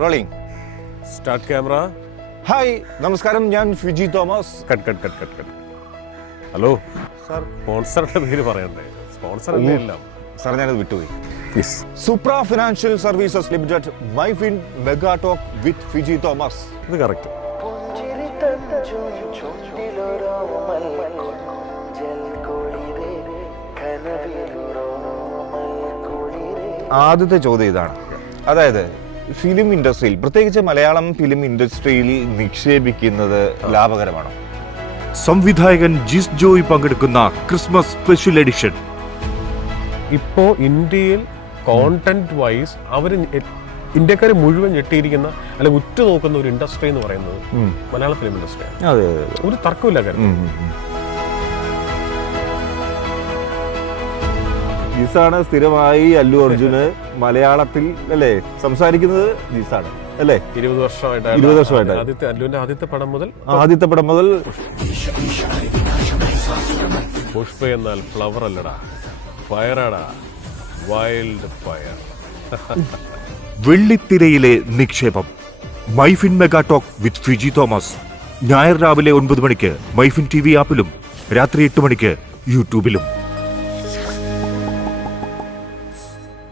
Rolling. Start camera. Hi, നമസ്കാരം. ഞാൻ Fiji Thomas. Cut. Hello sir, സ്പോൺസറുടെ പേര് പറയണ്ടേ? സ്പോൺസർ അല്ലേ എല്ലാം. സാർ ഞാനത് വിട്ടുപോയി. Supra Financial Services Limited Myfin Mega Talk with Fiji Thomas. ഇത് കറക്റ്റ്. ആദ്യത്തെ ചോദ്യം ഇതാണ്. അതായത് ഫിലിം ഇൻഡസ്ട്രിയിൽ, പ്രത്യേകിച്ച് മലയാളം ഫിലിം ഇൻഡസ്ട്രിയിൽ നിക്ഷേപിക്കുന്നത് ലാഭകരമാണോ? സംവിധായകൻ ജിസ് ജോയ് പങ്കെടുക്കുന്ന ക്രിസ്മസ് സ്പെഷ്യൽ എഡിഷൻ. ഇപ്പോൾ ഇന്ത്യയിൽ കോണ്ടന്റ് വൈസ് അവർ ഇന്ത്യക്കാർ മുഴുവൻ ഞെട്ടിയിരിക്കുന്ന അല്ലെങ്കിൽ ഉറ്റുനോക്കുന്ന ഒരു ഇൻഡസ്ട്രി എന്ന് പറയുന്നത് മലയാള ഫിലിം ഇൻഡസ്ട്രിയാണ്. അതെ, ഒരു തർക്കമില്ല കാര്യം. ജിസാണ് സ്ഥിരമായി അല്ലു അർജുന് മലയാളത്തിൽ അല്ലേ സംസാരിക്കുന്നത്. ജിസാണ് അല്ലേ 20 വർഷമായിട്ട് അല്ലുവിന്റെ ആദ്യത്തെ പടം മുതൽ പുഷ്പ എന്നാൽ ഫ്ലവർ അല്ലടാ, ഫയറാടാ, വൈൽഡ് ഫയർ. വെള്ളിത്തിരയിലെ നിക്ഷേപം. Myfin Mega Talk with Fiji Thomas. ഞായർ രാവിലെ 9 മണിക്ക് മൈഫിൻ TV ആപ്പിലും രാത്രി 8 മണിക്ക് യൂട്യൂബിലും.